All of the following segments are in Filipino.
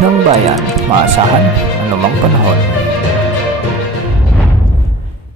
ng bayan, maasahan anumang panahon.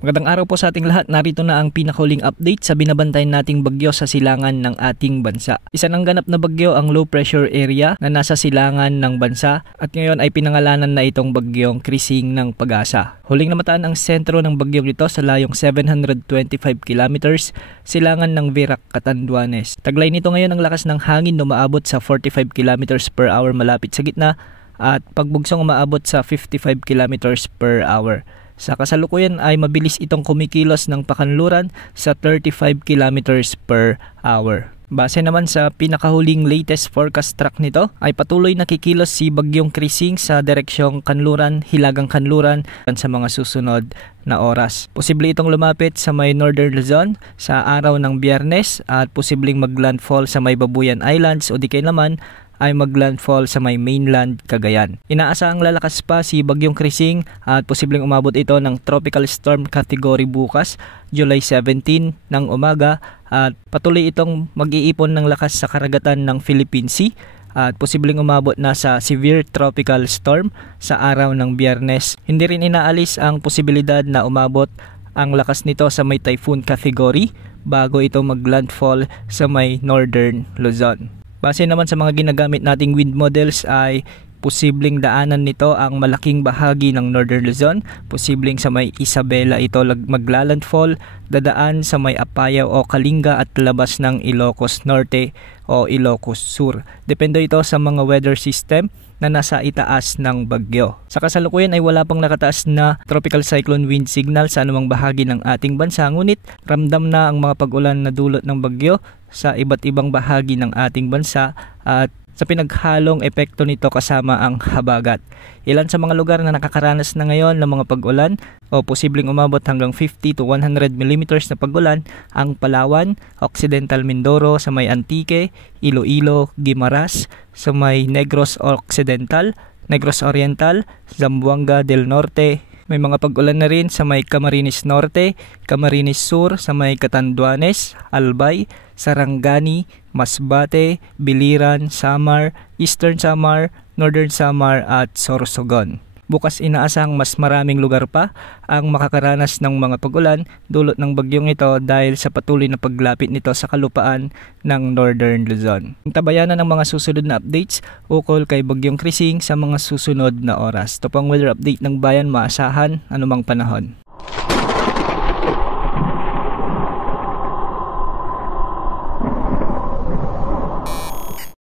Magandang araw po sa ating lahat. Narito na ang pinakahuling update sa binabantayan nating bagyo sa silangan ng ating bansa. Isa ng ganap na bagyo ang low pressure area na nasa silangan ng bansa at ngayon ay pinangalanan na itong bagyong Krising ng Pag-asa. Huling namataan ang sentro ng bagyong ito sa layong 725 kilometers silangan ng Virac, Catanduanes. Taglay nito ngayon ang lakas ng hangin na umaabot sa 45 kilometers per hour malapit sa gitna at pagbugsong umaabot sa 55 kilometers per hour. Sa kasalukuyan ay mabilis itong kumikilos ng pakanluran sa 35 kilometers per hour. Base naman sa pinakahuling latest forecast track nito ay patuloy nakikilos si Bagyong Krising sa direksyong Kanluran, Hilagang Kanluran sa mga susunod na oras. Posible itong lumapit sa may Northern Luzon sa araw ng Biyernes at posibleng maglandfall sa may Babuyan Islands o di kaya naman ay maglandfall sa may mainland Cagayan. Inaasahang lalakas pa si Bagyong Krising at posibleng umabot ito ng tropical storm category bukas, July 17 ng umaga at patuloy itong mag-iipon ng lakas sa karagatan ng Philippine Sea at posibleng umabot na sa severe tropical storm sa araw ng Biyernes. Hindi rin inaalis ang posibilidad na umabot ang lakas nito sa may typhoon category bago ito maglandfall sa may Northern Luzon. Base naman sa mga ginagamit nating wind models ay posibleng daanan nito ang malaking bahagi ng Northern Luzon. Posibleng sa may Isabela ito maglalandfall, dadaan sa may Apayao o Kalinga at labas ng Ilocos Norte o Ilocos Sur. Depende ito sa mga weather system na nasa itaas ng bagyo. Sa kasalukuyan ay wala pang nakataas na tropical cyclone wind signal sa anumang bahagi ng ating bansa, ngunit ramdam na ang mga pag-ulan na dulot ng bagyo sa iba't ibang bahagi ng ating bansa at sa pinaghalong epekto nito kasama ang habagat. Ilan sa mga lugar na nakakaranas na ngayon ng mga pag-ulan o posibleng umabot hanggang 50 to 100 millimeters na pag-ulan ang Palawan, Occidental Mindoro sa may Antique, Iloilo, Guimaras, sa may Negros Occidental, Negros Oriental, Zamboanga del Norte. May mga pag-ulan na rin sa may Camarines Norte, Camarines Sur, sa may Catanduanes, Albay, Sarangani, Masbate, Biliran, Samar, Eastern Samar, Northern Samar at Sorsogon. Bukas inaasang mas maraming lugar pa ang makakaranas ng mga pag-ulan dulot ng bagyong ito dahil sa patuloy na paglapit nito sa kalupaan ng Northern Luzon. Tabayanan ng mga susunod na updates ukol kay Bagyong Krising sa mga susunod na oras. Ito pang weather update ng bayan, maasahan anumang panahon.